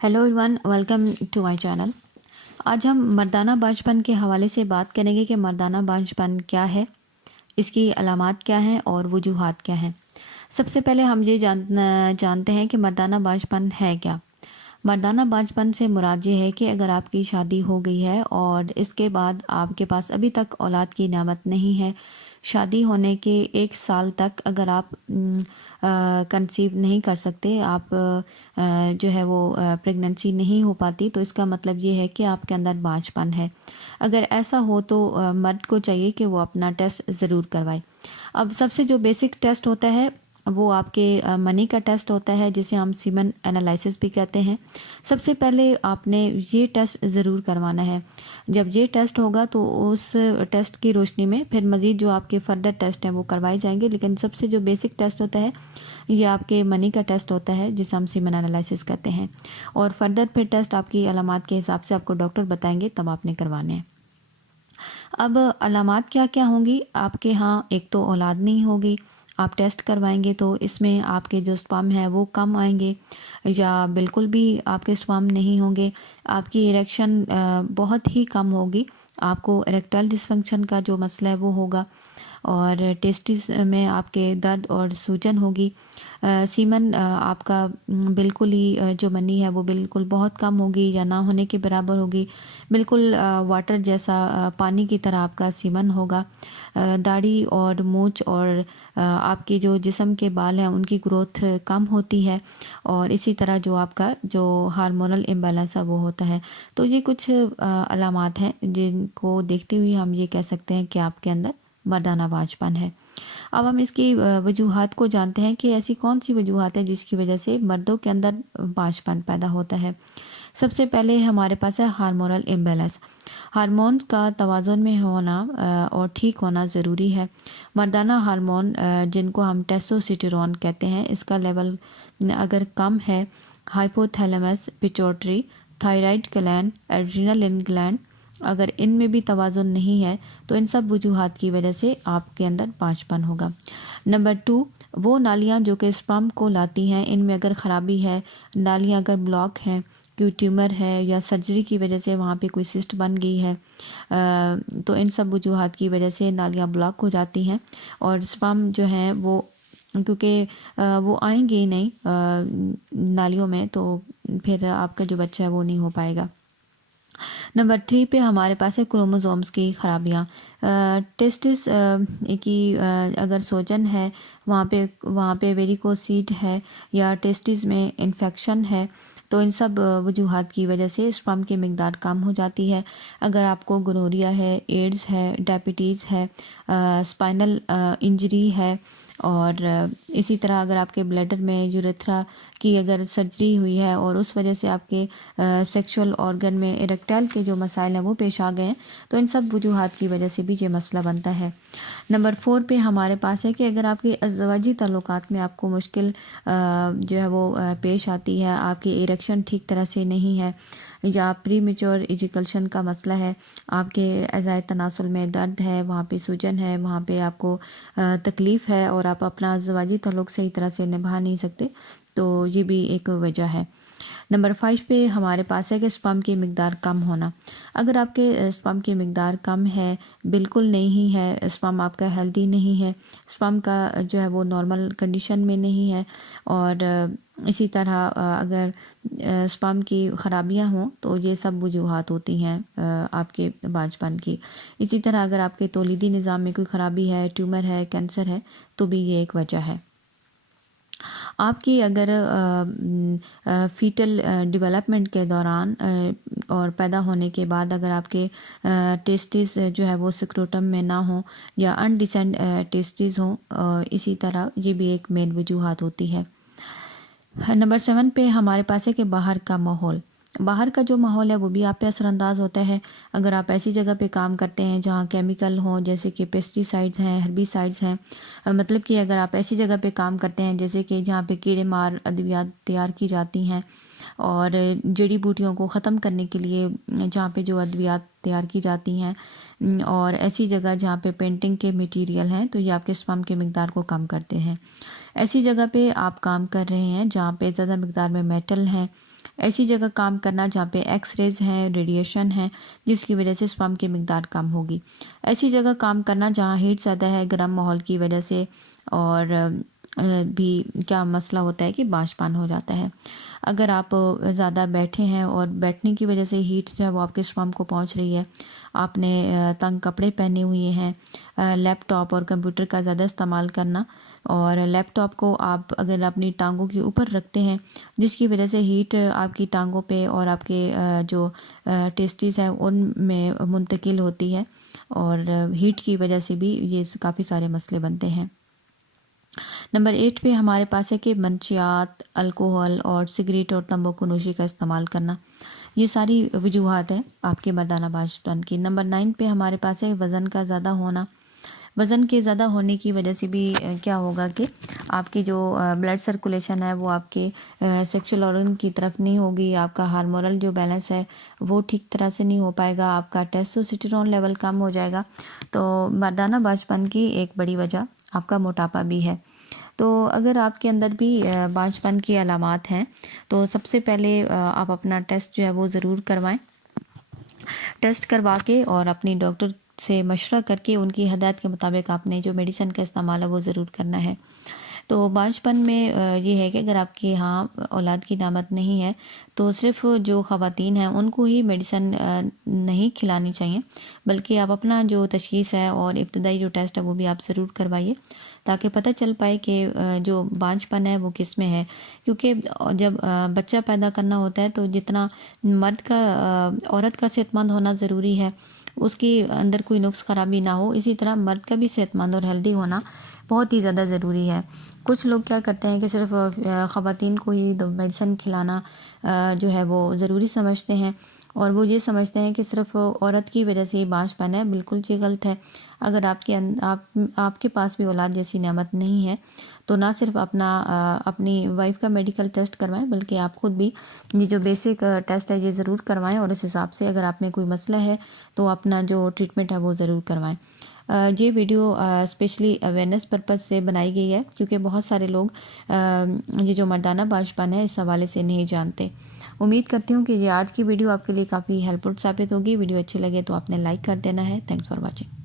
Hello everyone, welcome to my channel. आज हम मर्दाना बांझपन के हवाले से बात करेंगे कि मर्दाना बांझपन क्या है, इसकी अलामात क्या हैं और वजूहात क्या हैं। सबसे पहले हम ये जानते हैं कि मर्दाना बांझपन है क्या। मर्दाना बांझपन से मुराद ये है कि अगर आपकी शादी हो गई है और इसके बाद आपके पास अभी तक औलाद की नेमत नहीं है, शादी होने के 1 साल तक अगर आप कंसीव नहीं कर सकते, आप जो है वो प्रेगनेंसी नहीं हो पाती, तो इसका मतलब ये है कि आपके अंदर बांझपन है। अगर ऐसा हो तो मर्द को चाहिए कि वो अपना टेस्ट ज़रूर करवाए। अब सबसे जो बेसिक टेस्ट होता है वो आपके मनी का टेस्ट होता है, जिसे हम सीमन एनालिसिस भी कहते हैं। सबसे पहले आपने ये टेस्ट ज़रूर करवाना है। जब ये टेस्ट होगा तो उस टेस्ट की रोशनी में फिर मज़ीद जो आपके फर्दर टेस्ट हैं वो करवाए जाएंगे, लेकिन सबसे जो बेसिक टेस्ट होता है ये आपके मनी का टेस्ट होता है, जिसे हम सीमन एनालिसिस कहते हैं। और फर्दर फिर टेस्ट आपकी अलामात के हिसाब से आपको डॉक्टर बताएंगे, तब आपने करवाने हैं। अब अलामात क्या क्या होंगी आपके यहाँ? एक तो औलाद नहीं होगी। आप टेस्ट करवाएंगे तो इसमें आपके जो स्पर्म है वो कम आएंगे या बिल्कुल भी आपके स्पर्म नहीं होंगे। आपकी इरेक्शन बहुत ही कम होगी। आपको इरेक्टाइल डिसफंक्शन का जो मसला है वो होगा और टेस्टिस में आपके दर्द और सूजन होगी। सीमन आपका बिल्कुल ही जो मनी है वो बिल्कुल बहुत कम होगी या ना होने के बराबर होगी। बिल्कुल वाटर जैसा पानी की तरह आपका सीमन होगा। दाढ़ी और मूंछ और आपके जो जिस्म के बाल हैं उनकी ग्रोथ कम होती है और इसी तरह जो आपका जो हार्मोनल इम्बैलेंस है वो होता है। तो ये कुछ अलामात हैं जिनको देखते हुए हम ये कह सकते हैं कि आपके अंदर मर्दाना बांझपन है। अब हम इसकी वजूहात को जानते हैं कि ऐसी कौन सी वजूहात है जिसकी वजह से मर्दों के अंदर बांझपन पैदा होता है। सबसे पहले हमारे पास है हार्मोनल इम्बैलेंस। हार्मोन्स का तवाज़ुन में होना और ठीक होना ज़रूरी है। मर्दाना हार्मोन जिनको हम टेस्टोस्टेरोन कहते हैं, इसका लेवल अगर कम है, hypothalamus, pituitary, thyroid gland, adrenaline gland अगर इनमें भी तवाज़ुन नहीं है तो इन सब वजूहात की वजह से आपके अंदर बांझपन होगा। नंबर 2, वो नालियाँ जो कि स्पर्म को लाती हैं, इनमें अगर ख़राबी है, नालियाँ अगर ब्लॉक हैं, कोई ट्यूमर है या सर्जरी की वजह से वहाँ पे कोई सिस्ट बन गई है, तो इन सब वजूहात की वजह से नालियाँ ब्लॉक हो जाती हैं और स्पर्म जो हैं वो क्योंकि वो आएंगे ही नहीं नालियों में, तो फिर आपका जो बच्चा है वो नहीं हो पाएगा। नंबर 3 पे हमारे पास है क्रोमोसोम्स की खराबियाँ। टेस्टिस की अगर सोजन है, वहाँ पे वेरिकोसीट है या टेस्टिस में इन्फेक्शन है, तो इन सब वजूहात की वजह से स्पर्म की मिकदार कम हो जाती है। अगर आपको गोनोरिया है, एड्स है, डायबिटीज़ है, स्पाइनल इंजरी है और इसी तरह अगर आपके ब्लैडर में यूरेथ्रा की अगर सर्जरी हुई है और उस वजह से आपके सेक्सुअल ऑर्गन में इरेक्टाइल के जो मसाइल हैं वो पेश आ गए हैं, तो इन सब वजूहात की वजह से भी ये मसला बनता है। नंबर 4 पे हमारे पास है कि अगर आपके अज़वाजी ताल्लुकात में आपको मुश्किल जो है वो पेश आती है, आपकी इरेक्शन ठीक तरह से नहीं है या प्री मेच्योर इजैकुलेशन का मसला है, आपके अज़ाए तनासुल में दर्द है, वहाँ पे सूजन है, वहाँ पे आपको तकलीफ़ है और आप अपना अज़वाजी ताल्लुक सही तरह से निभा नहीं सकते, तो ये भी एक वजह है। नंबर 5 पे हमारे पास है कि स्पर्म की मिकदार कम होना। अगर आपके स्पर्म की मिकदार कम है, बिल्कुल नहीं है, स्पर्म आपका हेल्दी नहीं है, स्पर्म का जो है वो नॉर्मल कंडीशन में नहीं है और इसी तरह अगर स्पर्म की खराबियां हों तो ये सब वजूहात होती हैं आपके बांझपन की। इसी तरह अगर आपके तौलीदी निज़ाम में कोई ख़राबी है, ट्यूमर है, कैंसर है, तो भी ये एक वजह है। आपकी अगर फीटल डेवलपमेंट के दौरान और पैदा होने के बाद अगर आपके टेस्टिस जो है वो स्क्रोटम में ना हो या अनडिसेंट टेस्टिस हो, इसी तरह ये भी एक मेन वजूहात होती है। नंबर 7 पे हमारे पास है कि बाहर का माहौल। बाहर का जो माहौल है वो भी आप पे असरअंदाज होता है। अगर आप ऐसी जगह पे काम करते हैं जहाँ केमिकल हों, जैसे कि पेस्टिसाइड्स हैं, हर्बिसाइड्स हैं, मतलब कि अगर आप ऐसी जगह पे काम करते हैं जैसे कि जहाँ पे कीड़े मार अद्वियात तैयार की जाती हैं और जड़ी बूटियों को ख़त्म करने के लिए जहाँ पे जो अद्वियात तैयार की जाती हैं, और ऐसी जगह जहाँ पे पेंटिंग के मटेरियल हैं, तो ये आपके स्पर्म के मिकदार को कम करते हैं। ऐसी जगह पे आप काम कर रहे हैं जहाँ पे ज़्यादा मिकदार में मेटल हैं ایسی جگہ کام کرنا جہاں پہ ایکس ریز ہیں، ریڈیشن ہے، جس کی وجہ سے سپرم کی مقدار کم ہوگی۔ ایسی جگہ کام کرنا جہاں ہیٹ زیادہ ہے گرم ماحول کی وجہ سے، اور بھی کیا مسئلہ ہوتا ہے کہ بانجھپن ہو جاتا ہے۔ اگر آپ زیادہ بیٹھے ہیں اور بیٹھنے کی وجہ سے ہیٹ جو ہے وہ آپ کے سپرم کو پہنچ رہی ہے، آپ نے تنگ کپڑے پہنے ہوئے ہیں، لیپ ٹاپ اور کمپیوٹر کا زیادہ استعمال کرنا، اور لیپ ٹاپ کو آپ اگر اپنی ٹانگوں کے اوپر رکھتے ہیں جس کی وجہ سے ہیٹ آپ کی ٹانگوں پہ اور آپ کے جو ٹیسٹیز ہیں ان میں منتقل ہوتی ہے، اور ہیٹ کی وجہ سے بھی یہ کافی سارے مسئلے بنتے ہیں۔ نمبر 8 پہ ہمارے پاس ہے کہ منشیات، الکوہل اور سگریٹ اور تمباکو نوشی کا استعمال کرنا، یہ ساری وجوہات ہیں آپ کے مردانہ بانجھپن کی۔ نمبر 9 پہ ہمارے پاس ہے وزن کا زیادہ ہونا۔ وزن کے زیادہ ہونے کی وجہ سے بھی کیا ہوگا کہ آپ کی جو بلڈ سرکولیشن ہے وہ آپ کے سیکشل آرگن کی طرف نہیں ہوگی، آپ کا ہارمونل جو بیلنس ہے وہ ٹھیک طرح سے نہیں ہو پائے گا، آپ کا ٹیسٹوسٹیرون لیول کم ہو جائے گا۔ تو مردانہ بانجھپن کی ایک بڑی وجہ آپ کا موٹاپا بھی ہے۔ تو اگر آپ کے اندر بھی بانجھپن کی علامات ہیں تو سب سے پہلے آپ اپنا ٹیسٹ جو ہے وہ ضرور کروائیں۔ ٹیسٹ کروا کے اور اپنی ڈاکٹر سے مشورہ کر کے ان کی ہدایت کے مطابق آپ نے جو میڈیسن کا استعمال ہے وہ ضرور کرنا ہے۔ تو بانجھپن میں یہ ہے کہ اگر آپ کے یہاں اولاد کی نعمت نہیں ہے تو صرف جو خواتین ہیں ان کو ہی میڈیسن نہیں کھلانی چاہیے، بلکہ آپ اپنا جو تشخیص ہے اور ابتدائی جو ٹیسٹ ہے وہ بھی آپ ضرور کروائیے، تاکہ پتہ چل پائے کہ جو بانجھپن ہے وہ کس میں ہے۔ کیونکہ جب بچہ پیدا کرنا ہوتا ہے تو جتنا مرد کا عورت کا صحت مند ہونا ضروری ہے، اس کی اندر کوئی نقص خرابی نہ ہو، اسی طرح مرد کا بھی صحت مند اور ہیلدی ہونا بہت ہی زیادہ ضروری ہے۔ کچھ لوگ کیا کرتے ہیں کہ صرف خواتین کو ہی میڈیسن کھلانا جو ہے وہ ضروری سمجھتے ہیں، اور وہ یہ سمجھتے ہیں کہ صرف عورت کی وجہ سے ہی بانجھپن ہے۔ بالکل یہ غلط ہے۔ اگر آپ کے پاس بھی اولاد جیسی نعمت نہیں ہے تو نہ صرف اپنی وائف کا میڈیکل ٹیسٹ کروائیں، بلکہ آپ خود بھی یہ جو بیسک ٹیسٹ ہے یہ ضرور کروائیں، اور اس حساب سے اگر آپ میں کوئی مسئلہ ہے تو اپنا جو ٹریٹمنٹ ہے وہ ضرور کروائیں۔ یہ ویڈیو اسپیشلی اویئرنیس پرپز سے بنائی گئی ہے، کیونکہ بہت سارے لوگ یہ جو مردانہ بانجھپن ہے اس حوالے سے نہیں جانتے۔ امید کرتی ہوں کہ یہ آج کی ویڈیو آپ کے لیے کافی ہیلپ فل ثابت ہوگی۔ ویڈیو اچھی لگے تو آپ نے لائک کر دینا ہے۔ Thanks for watching.